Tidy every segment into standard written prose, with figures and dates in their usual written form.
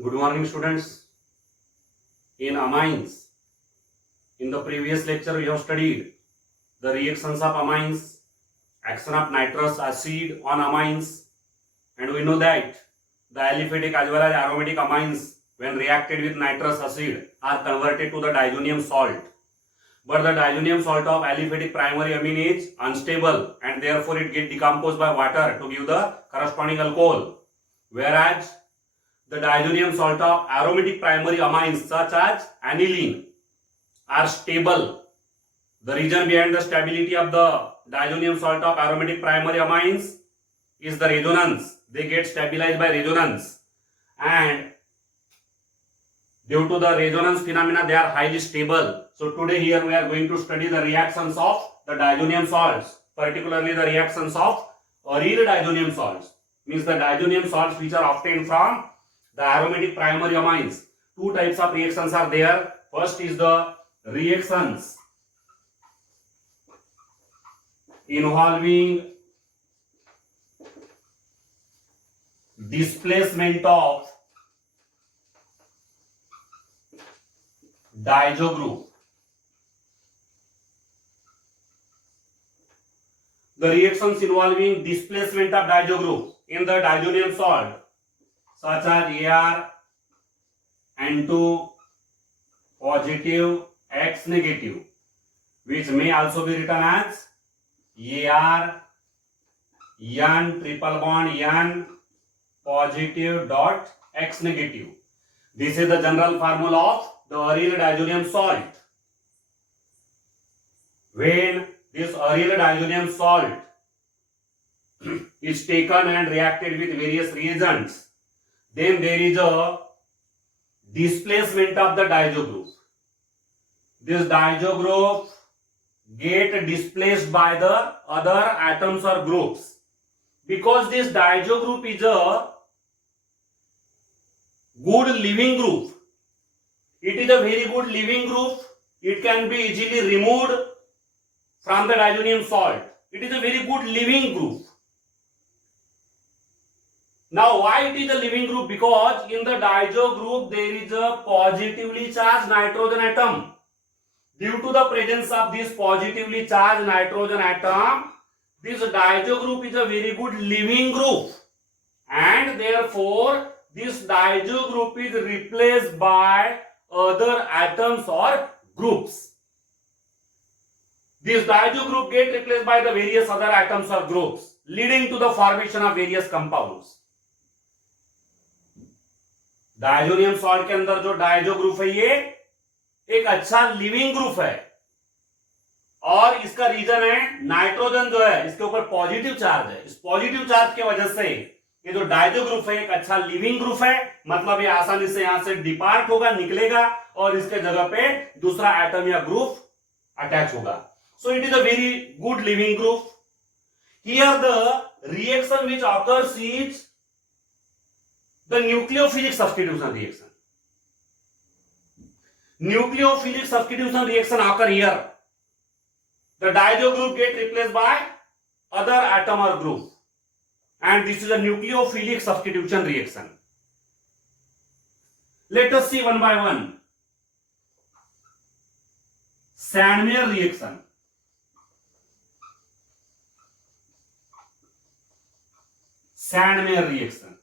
Good morning, students. In amines, in the previous lecture, we have studied the reactions of amines, action of nitrous acid on amines, and we know that the aliphatic as well as aromatic amines, when reacted with nitrous acid, are converted to the diazonium salt. But the diazonium salt of aliphatic primary amine is unstable, and therefore it gets decomposed by water to give the corresponding alcohol. Whereas the diazonium salt of aromatic primary amines such as aniline are stable. The reason behind the stability of the diazonium salt of aromatic primary amines is the resonance. They get stabilized by resonance, and due to the resonance phenomena they are highly stable. So today here we are going to study the reactions of the diazonium salts, particularly the reactions of aryl diazonium salts, means the diazonium salts which are obtained from the aromatic primary amines. Two types of reactions are there. First is the reactions involving displacement of diazo group. The reactions involving displacement of diazo group in the diazonium salt such as Ar N2 positive X negative, which may also be written as Ar N triple bond N positive dot X negative. This is the general formula of the aryl diazonium salt. When this aryl diazonium salt is taken and reacted with various reagents, then there is a displacement of the diazo group. This diazo group get displaced by the other atoms or groups. Because this diazo group is a good living group, it is a very good living group, it can be easily removed from the diazonium salt. It is a very good living group. Now why it is a living group? Because in the diazo group there is a positively charged nitrogen atom. Due to the presence of this positively charged nitrogen atom, this diazo group is a very good living group, and therefore this diazo group is replaced by other atoms or groups. This diazo group get replaced by the various other atoms or groups, leading to the formation of various compounds. Diazonium salt के अंदर जो diazo group है ये एक अच्छा leaving group है, और इसका रीजन है नाइट्रोजन जो है इसके ऊपर पॉजिटिव चार्ज है. इस पॉजिटिव चार्ज की वजह से ये जो डायजो ग्रुप है एक अच्छा लिविंग ग्रुप है. मतलब ये आसानी से यहां से डिपार्ट होगा, निकलेगा, और इसके जगह पे दूसरा एटम या ग्रुप अटैच होगा. So it is a very good leaving group. Here the reaction which occurs is the nucleophilic substitution reaction. Nucleophilic substitution reaction occur here. The diazo group get replaced by other atom or group, and this is a nucleophilic substitution reaction. Let us see one by one. Sandmeyer reaction. Sandmeyer reaction.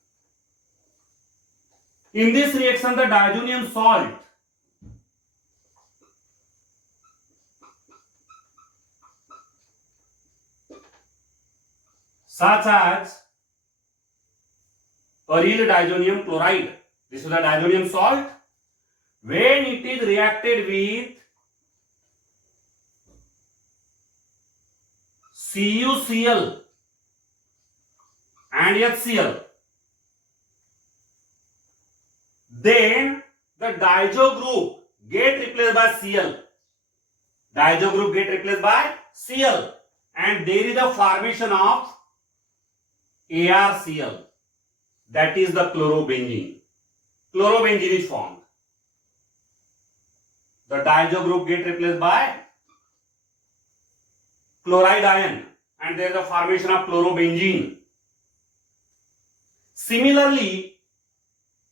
In this reaction, the diazonium salt such as aryl diazonium chloride, this is the diazonium salt, when it is reacted with CuCl and HCl, then the diazo group get replaced by Cl. Diazo group get replaced by Cl, and there is a formation of ArCl, that is the chlorobenzene. Chlorobenzene is formed. The diazo group get replaced by chloride ion, and there is a formation of chlorobenzene. Similarly,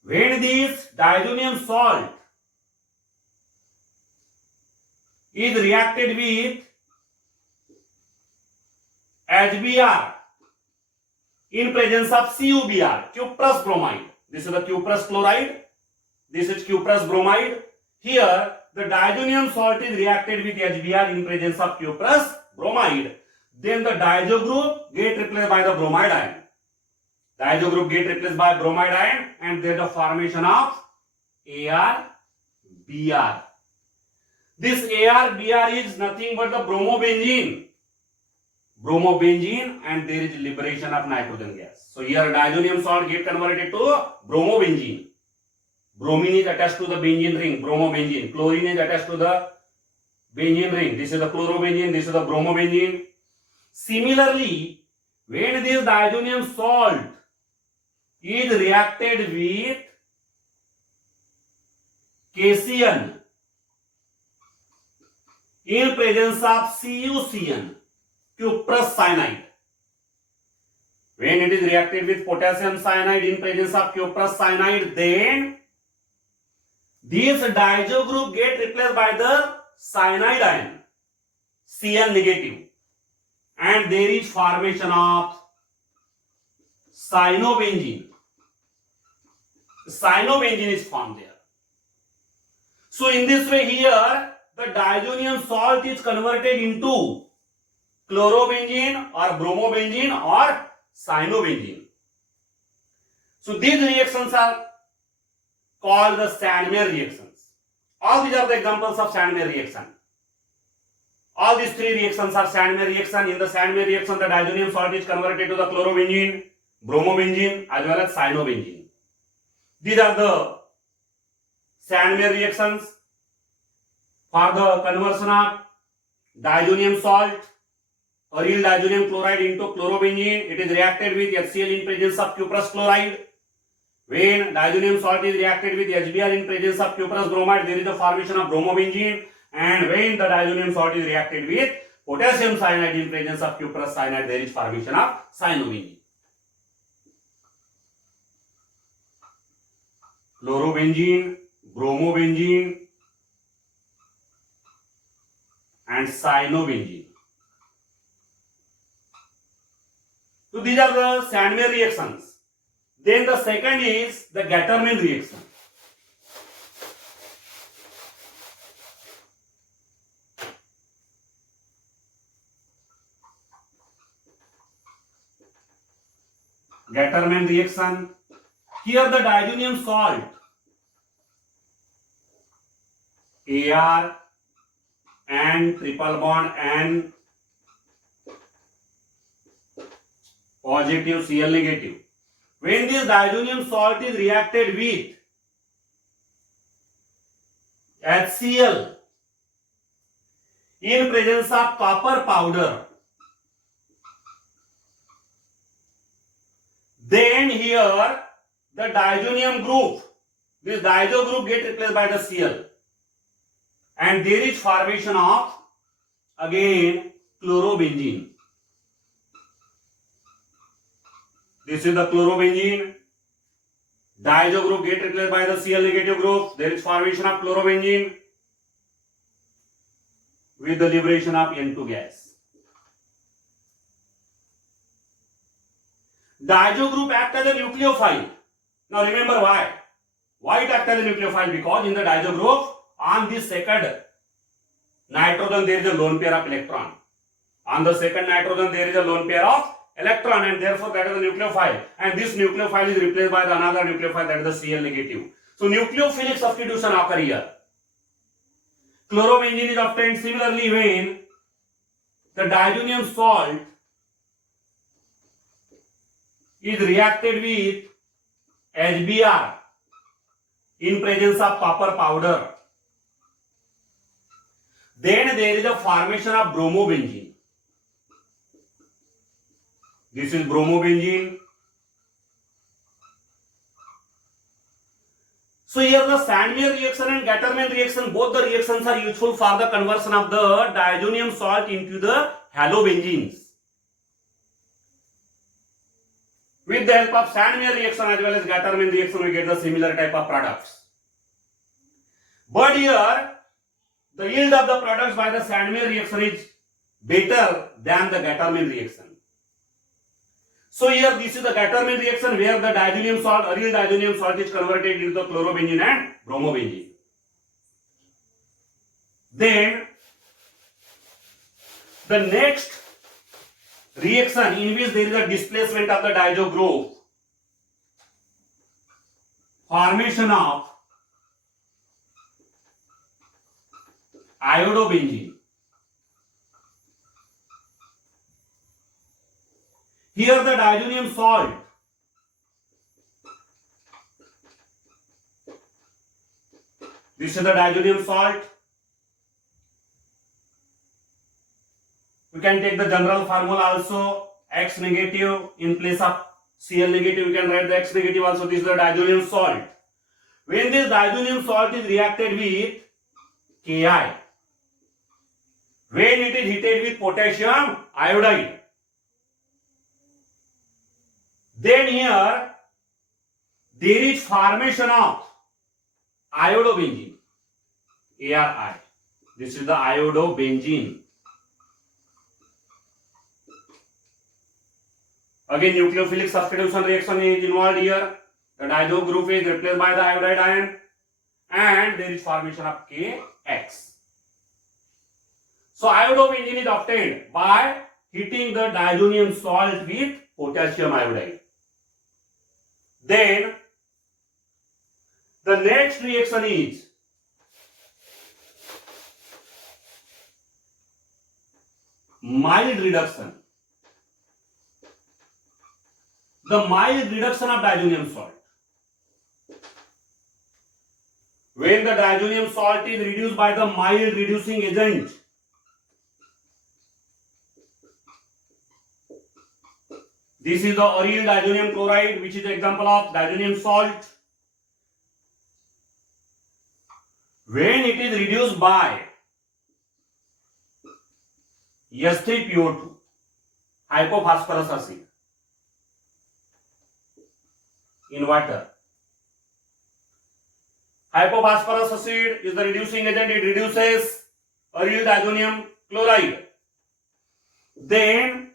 When this diazonium salt is reacted with HBr in presence of CuBr, cuprous bromide. This is the cuprous chloride. This is cuprous bromide. Here, the diazonium salt is reacted with HBr in presence of cuprous bromide. Then the diazo group get replaced by the bromide ion. Diazo group get replaced by bromide ion, and there is the formation of ArBr. This ArBr is nothing but the bromobenzene. Bromobenzene, and there is liberation of nitrogen gas. So here diazonium salt get converted to bromobenzene. Bromine is attached to the benzene ring, bromobenzene. Chlorine is attached to the benzene ring. This is the chlorobenzene, this is the bromobenzene. Similarly, when this diazonium salt is reacted with KCN in presence of CuCN, cuprous cyanide. When it is reacted with potassium cyanide in presence of cuprous cyanide, then this diazo group get replaced by the cyanide ion, Cn negative, and there is formation of cyanobenzene. Cyanobenzene is formed there. So in this way here, the diazonium salt is converted into chlorobenzene or bromobenzene or cyanobenzene. So these reactions are called the Sandmeyer reactions. All these are the examples of Sandmeyer reaction. All these three reactions are Sandmeyer reaction. In the Sandmeyer reaction, the diazonium salt is converted to the chlorobenzene, bromobenzene as well as cyanobenzene. These are the Sandmeyer reactions. For the conversion of diazonium salt, aryl diazonium chloride into chlorobenzene, it is reacted with HCl in presence of cuprous chloride. When diazonium salt is reacted with HBr in presence of cuprous bromide, there is a formation of bromobenzene. And when the diazonium salt is reacted with potassium cyanide in presence of cuprous cyanide, there is formation of cyanobenzene. Chlorobenzene, bromobenzene, and cyanobenzene. So these are the Sandmeyer reactions. Then the second is the Gattermann reaction. Gattermann reaction. Here the diazonium salt Ar and triple bond and positive Cl negative. When this diazonium salt is reacted with HCl in presence of copper powder, then here the diazonium group, this diazo group get replaced by the Cl, and there is formation of again chlorobenzene. This is the chlorobenzene. Diazo group get replaced by the Cl negative group. There is formation of chlorobenzene with the liberation of N2 gas. Diazo group acts as a nucleophile. Now remember why? Why it acts as a nucleophile? Because in the diazo group, on the second nitrogen there is a lone pair of electron. On the second nitrogen there is a lone pair of electron, and therefore that is a nucleophile, and this nucleophile is replaced by the another nucleophile, that is the Cl negative. So nucleophilic substitution occur here. Chlorobenzene is obtained similarly when the diazonium salt is reacted with HBr in presence of copper powder. Then there is a formation of bromobenzene. This is bromobenzene. So here the Sandmeyer reaction and Gattermann reaction, both the reactions are useful for the conversion of the diazonium salt into the halobenzenes. With the help of Sandmeyer reaction as well as Gattermann reaction, we get the similar type of products. But here, the yield of the products by the Sandmeyer reaction is better than the Gattermann reaction. So here, this is the Gattermann reaction where the diazonium salt, aryl diazonium salt is converted into the chlorobenzene and bromobenzene. Then, the next reaction in which there is a displacement of the diazo group, formation of iodobenzene. Here the diazonium salt this is the diazonium salt. We can take the general formula also, X negative in place of Cl negative, we can write the X negative also. This is the diazonium salt. When this diazonium salt is reacted with Ki, when it is heated with potassium iodide, then here there is formation of iodobenzene, ARI. This is the iodobenzene. Again, nucleophilic substitution reaction is involved here. The diazo group is replaced by the iodide ion and there is formation of KX. So, iodobenzene is obtained by heating the diazonium salt with potassium iodide. Then, the next reaction is mild reduction. The mild reduction of diazonium salt. When the diazonium salt is reduced by the mild reducing agent, this is the aryl diazonium chloride, which is an example of diazonium salt. When it is reduced by S3PO2, hypophosphorus acid, in water. Hypophosphorus acid is the reducing agent, it reduces aryl diazonium chloride. Then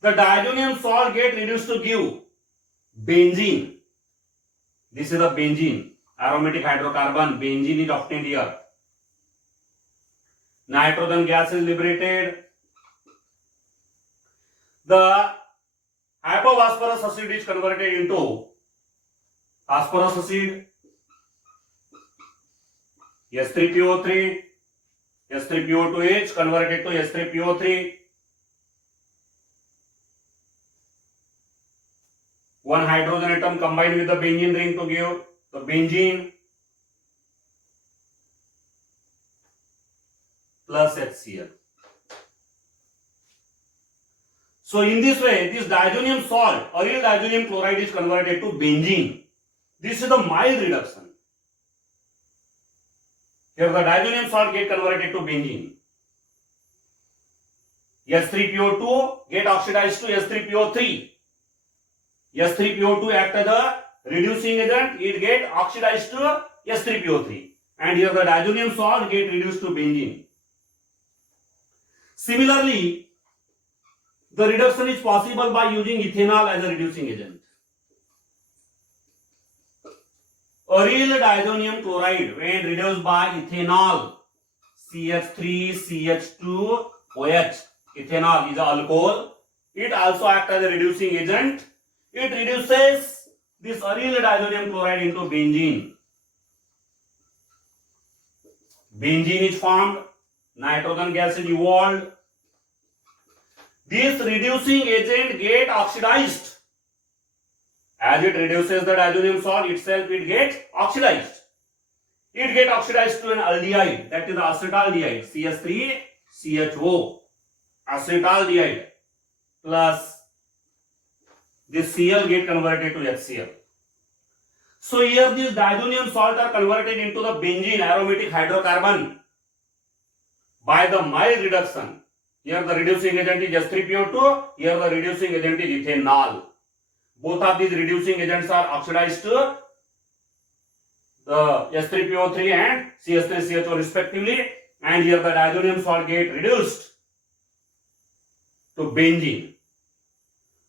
the diazonium salt get reduced to give benzene. This is the benzene, aromatic hydrocarbon, benzene is obtained here. Nitrogen gas is liberated. The hypophosphorus acid is converted into phosphorus acid, S3PO3, S3PO2H converted to S3PO3. One hydrogen atom combined with the benzene ring to give the benzene plus HCl. So in this way, this diazonium salt, aryl diazonium chloride is converted to benzene. This is the mild reduction. Here the diazonium salt get converted to benzene. S3PO2 get oxidized to S3PO3. S3PO2 after the reducing agent, it get oxidized to S3PO3. And here the diazonium salt get reduced to benzene. Similarly, the reduction is possible by using ethanol as a reducing agent. Aryl diazonium chloride, when reduced by ethanol, CH3CH2OH, ethanol is an alcohol. It also acts as a reducing agent. It reduces this aryl diazonium chloride into benzene. Benzene is formed, nitrogen gas is evolved. This reducing agent get oxidized. As it reduces the diazonium salt itself, it gets oxidized. It gets oxidized to an aldehyde, that is the acetaldehyde, CH3CHO, acetaldehyde, plus this Cl get converted to HCl. So here these diazonium salt are converted into the benzene, aromatic hydrocarbon, by the mild reduction. Here the reducing agent is S3PO2. Here the reducing agent is ethanol. Both of these reducing agents are oxidized to the S3PO3 and CS3CHO respectively, and here the diazonium salt get reduced to benzene.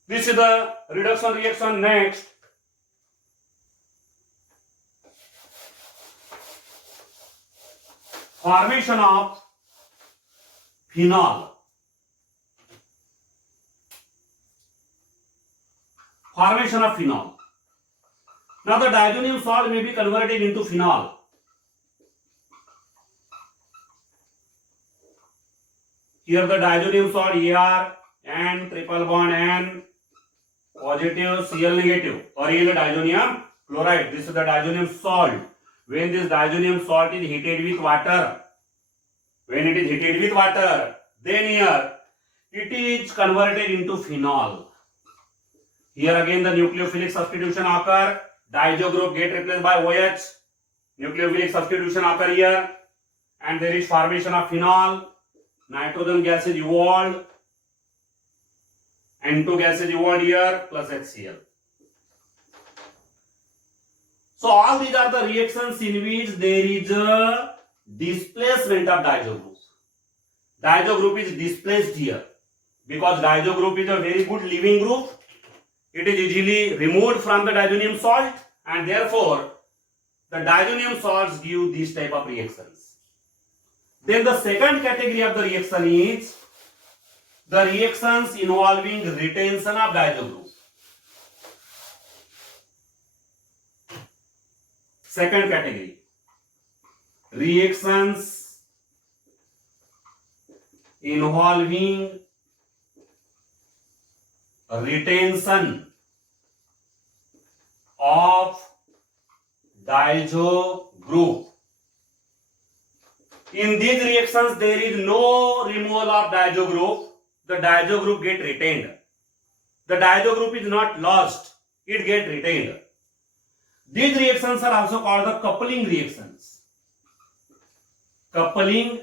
This is the reduction reaction. Next, formation of phenol. Formation of phenol. Now the diazonium salt may be converted into phenol. Here the diazonium salt Ar and triple bond N positive Cl negative or diazonium chloride. This is the diazonium salt. When this diazonium salt is heated with water, then here it is converted into phenol. Here again the nucleophilic substitution occur. Diazo group get replaced by OH. Nucleophilic substitution occur here, and there is formation of phenol. Nitrogen gas is evolved. N2 gas is evolved here plus HCl. So all these are the reactions in which there is a displacement of diazo group. Diazo group is displaced here because diazo group is a very good leaving group. It is easily removed from the diazonium salt, and therefore the diazonium salts give this type of reactions. Then the second category of the reaction is the reactions involving retention of diazo group. Second category, reactions involving retention of diazo group. In these reactions, there is no removal of diazo group. The diazo group get retained. The diazo group is not lost, it get retained. These reactions are also called the coupling reactions. Coupling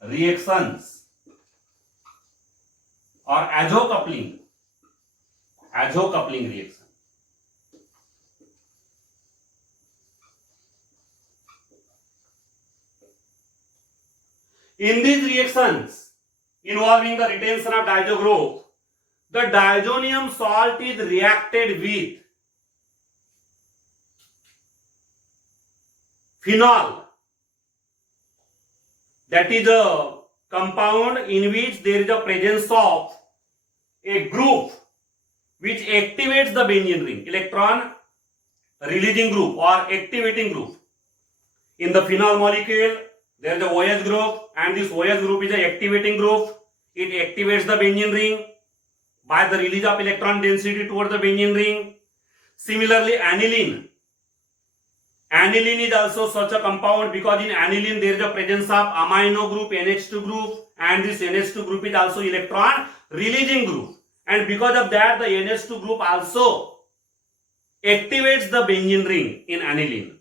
reactions or azocoupling. Azocoupling reaction. In these reactions involving the retention of diazo group, the diazonium salt is reacted with phenol. That is a compound in which there is a presence of a group which activates the benzene ring, electron releasing group or activating group. In the phenol molecule, there is a OH group, and this OH group is an activating group. It activates the benzene ring by the release of electron density towards the benzene ring. Similarly, aniline. Aniline is also such a compound because in aniline there is a presence of amino group, NH2 group, and this NH2 group is also electron releasing group. And because of that, the NH2 group also activates the benzene ring in aniline.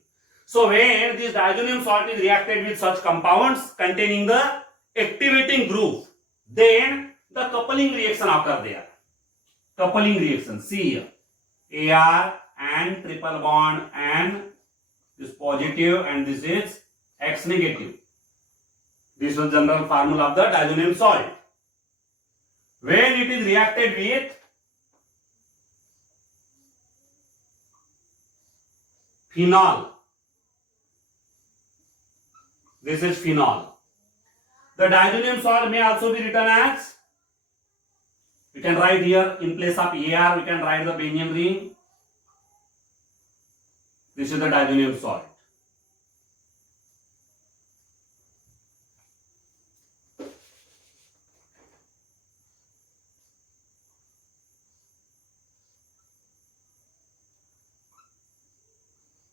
So when this diazonium salt is reacted with such compounds containing the activating group, then the coupling reaction occurs there. Coupling reaction, see here, Ar and triple bond and this positive and this is X negative. This is the general formula of the diazonium salt. When it is reacted with phenol, this is phenol. The diazonium salt may also be written as, we can write here in place of Ar, we can write the benzene ring. This is the diazonium salt.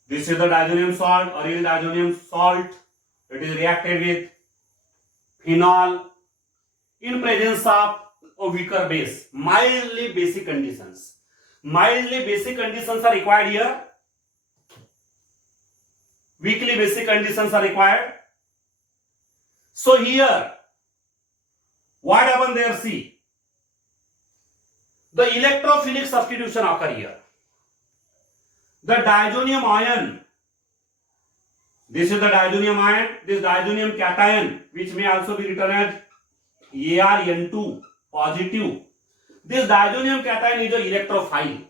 This is the diazonium salt, aryl diazonium salt. It is reacted with phenol in presence of a weaker base, mildly basic conditions. Mildly basic conditions are required here. Weakly basic conditions are required. So here, What happened there? See, the electrophilic substitution occur here. The diazonium ion, this is the diazonium ion, this diazonium cation, which may also be written as ArN2 positive. This diazonium cation is an electrophile,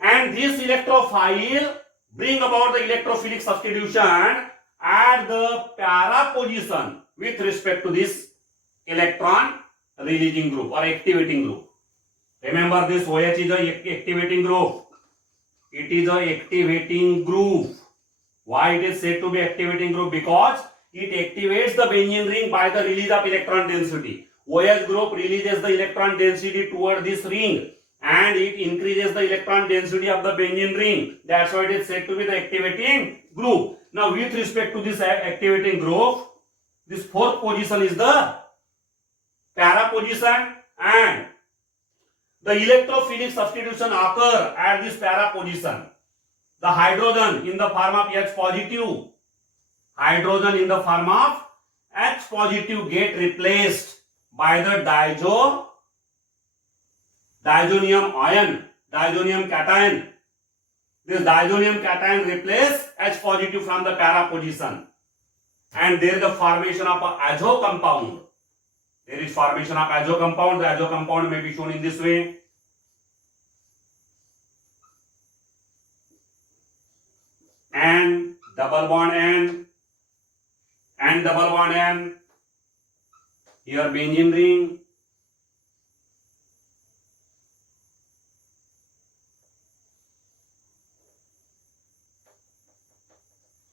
and this electrophile bring about the electrophilic substitution at the para position with respect to this electron releasing group or activating group. Remember, this OH is a activating group. It is a activating group. Why it is said to be activating group? Because it activates the benzene ring by the release of electron density. OH group releases the electron density toward this ring, and it increases the electron density of the benzene ring. That's why it is said to be the activating group. Now, with respect to this activating group, this fourth position is the para position, and the electrophilic substitution occur at this para position. The hydrogen in the form of H positive, hydrogen in the form of H positive get replaced by the diazonium ion, diazonium cation. This diazonium cation replace H positive from the para position, and there is the formation of a azo compound. There is formation of azo compound. The azo compound may be shown in this way. And double bond N, and double bond N. Here benzene ring.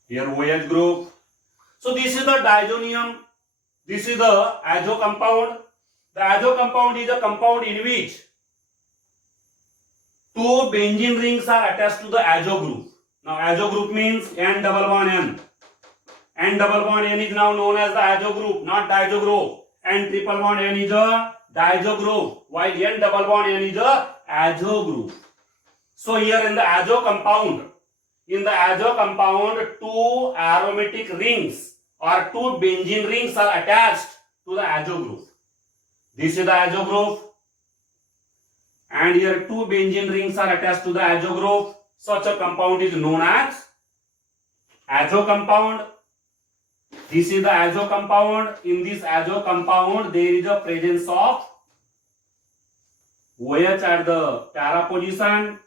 Here OH group. So this is the diazonium. This is the azo compound. The azo compound is a compound in which two benzene rings are attached to the azo group. Now azo group means N double bond N. N double bond N is now known as the azo group, not diazo group. N triple bond N is a diazo group, while N double bond N is a azo group. So here in the azo compound, two aromatic rings or two benzene rings are attached to the azo group. This is the azo group, and here two benzene rings are attached to the azo group. Such a compound is known as azo compound. This is the azo compound. In this azo compound, there is a presence of OH at the para position.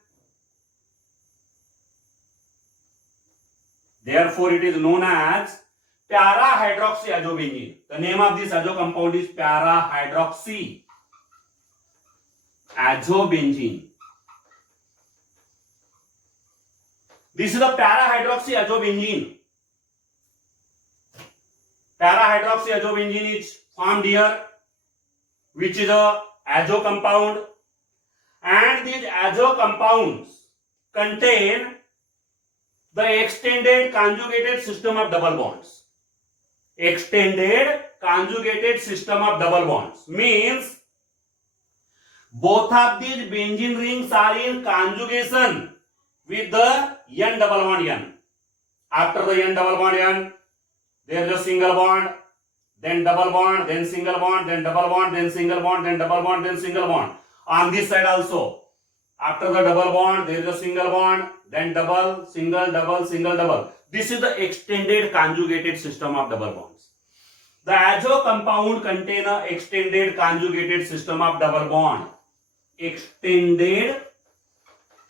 Therefore, it is known as para-hydroxyazobenzene. The name of this azo compound is para-hydroxyazobenzene. This is the para-hydroxyazobenzene. Para-hydroxyazobenzene is formed here, which is a azo compound, and these azo compounds contain the extended conjugated system of double bonds. Extended conjugated system of double bonds means both of these benzene rings are in conjugation with the N double bond N. After the N double bond N, there is a single bond, then double bond, then single bond, then double bond, then single bond, then double bond, then single bond. On this side also, after the double bond, there is a single bond, then double, single, double, single, double. This is the extended conjugated system of double bonds. The azo compound contain a extended conjugated system of double bond. Extended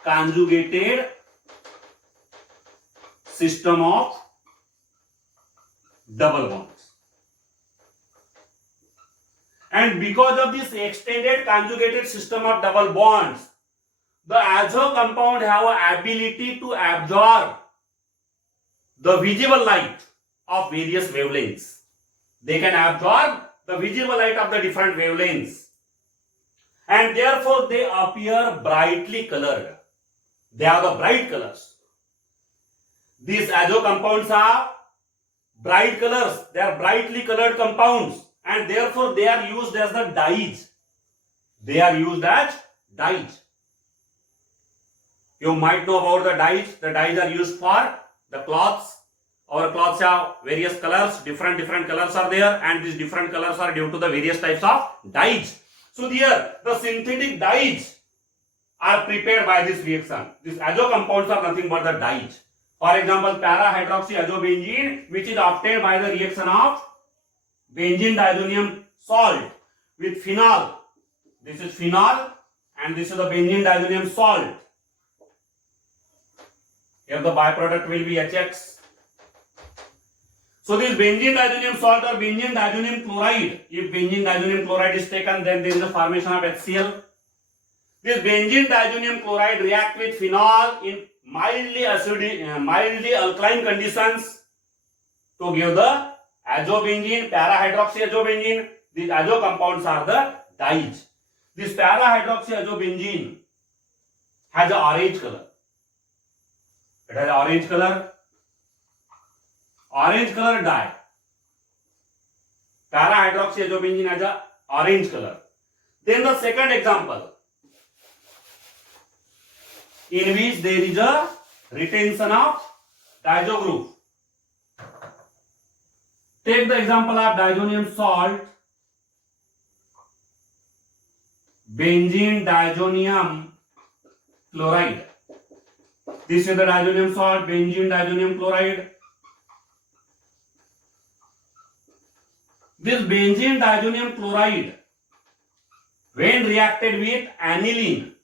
conjugated system of double bonds. And because of this extended conjugated system of double bonds, the azo compound have an ability to absorb the visible light of various wavelengths. They can absorb the visible light of the different wavelengths, and therefore they appear brightly colored. They have the bright colors. These azo compounds have bright colors. They are brightly colored compounds, and therefore they are used as the dyes. They are used as dyes. You might know about the dyes. The dyes are used for the cloths, our cloths have various colors, different colors are there, and these different colors are due to the various types of dyes. So here the synthetic dyes are prepared by this reaction. These azo compounds are nothing but the dyes. For example, para-hydroxyazobenzene, which is obtained by the reaction of benzene diazonium salt with phenol. This is phenol and this is the benzene diazonium salt. Here the byproduct will be HX. So this benzene diazonium salt or benzene diazonium chloride, if benzene diazonium chloride is taken, then there is a formation of HCl. This benzene diazonium chloride react with phenol in mildly acidic, mildly alkaline conditions to give the azobenzene, para-hydroxyazobenzene. These azo compounds are the dyes. This para-hydroxyazobenzene has an orange color. It has orange color. Orange color dye. Para-hydroxyazobenzene has a orange color. Then the second example, in which there is a retention of diazo group. Take the example of diazonium salt, benzene diazonium chloride. This is the diazonium salt, benzene diazonium chloride. This benzene diazonium chloride, when reacted with aniline,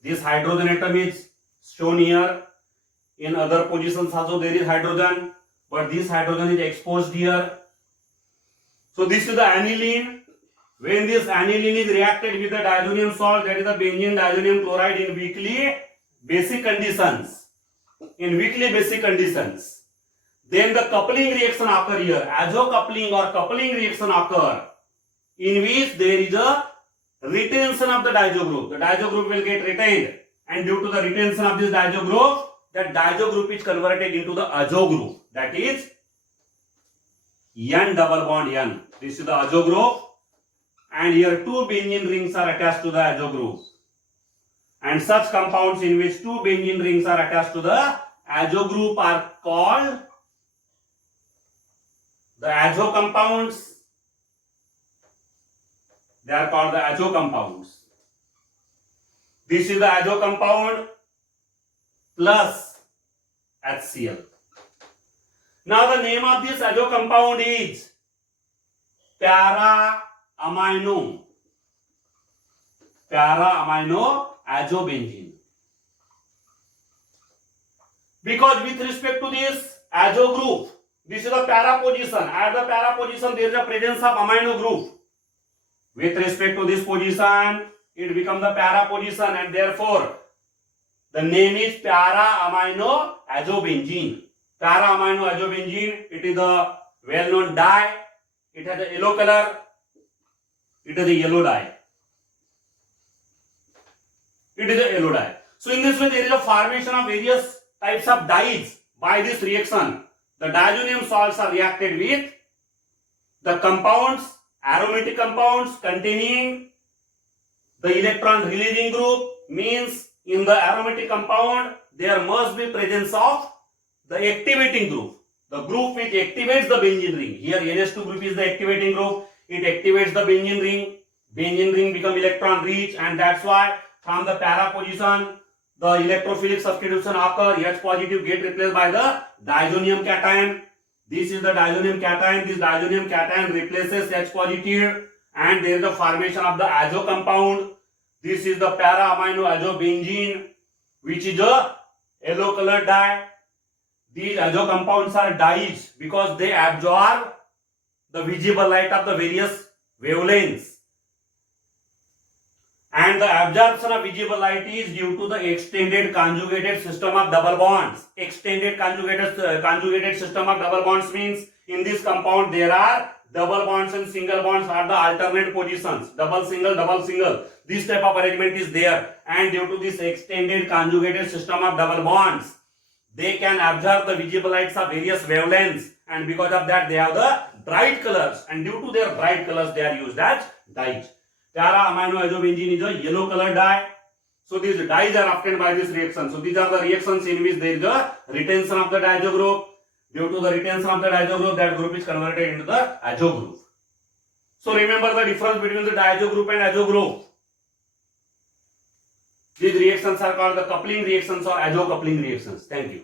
this hydrogen atom is shown here. In other positions also there is hydrogen, but this hydrogen is exposed here. So this is the aniline. When this aniline is reacted with the diazonium salt, that is the benzene diazonium chloride, in weakly basic conditions, then the coupling reaction occur here. Azo coupling or coupling reaction occur, in which there is a retention of the diazo group. The diazo group will get retained, and due to the retention of this diazo group, that diazo group is converted into the azo group, that is N double bond N. This is the azo group, and here two benzene rings are attached to the azo group, and such compounds in which two benzene rings are attached to the azo group are called the azo compounds. They are called the azo compounds. This is the azo compound plus HCl. Now the name of this azo compound is para-amino azobenzene. Because with respect to this azo group, this is the para position. At the para position there is a presence of amino group. With respect to this position, it becomes the para position, and therefore the name is para-amino azobenzene. Para-amino azobenzene, it is a well-known dye. It has a yellow color. It is a yellow dye. So in this way, there is a formation of various types of dyes by this reaction. The diazonium salts are reacted with the compounds, aromatic compounds containing the electron releasing group. Means in the aromatic compound there must be presence of the activating group, the group which activates the benzene ring. Here NH2 group is the activating group. It activates the benzene ring. Benzene ring become electron rich, and that's why from the para position the electrophilic substitution occur. H positive get replaced by the diazonium cation. This is the diazonium cation. This diazonium cation replaces H positive, and there is the formation of the azo compound. This is the para-amino azobenzene, which is a yellow color dye. These azo compounds are dyes because they absorb the visible light of the various wavelengths, and the absorption of visible light is due to the extended conjugated system of double bonds. Extended conjugated system of double bonds means in this compound there are double bonds and single bonds are the alternate positions. Double single. This type of arrangement is there, and due to this extended conjugated system of double bonds, they can absorb the visible lights of various wavelengths, and because of that they have the bright colors, and due to their bright colors, they are used as dyes. Para-aminoisobenzene is a yellow color dye. So these dyes are obtained by this reaction. So these are the reactions in which there is a retention of the diazo group. Due to the retention of the diazo group, that group is converted into the azo group. So remember the difference between the diazo group and azo group. These reactions are called the coupling reactions or azo coupling reactions. Thank you.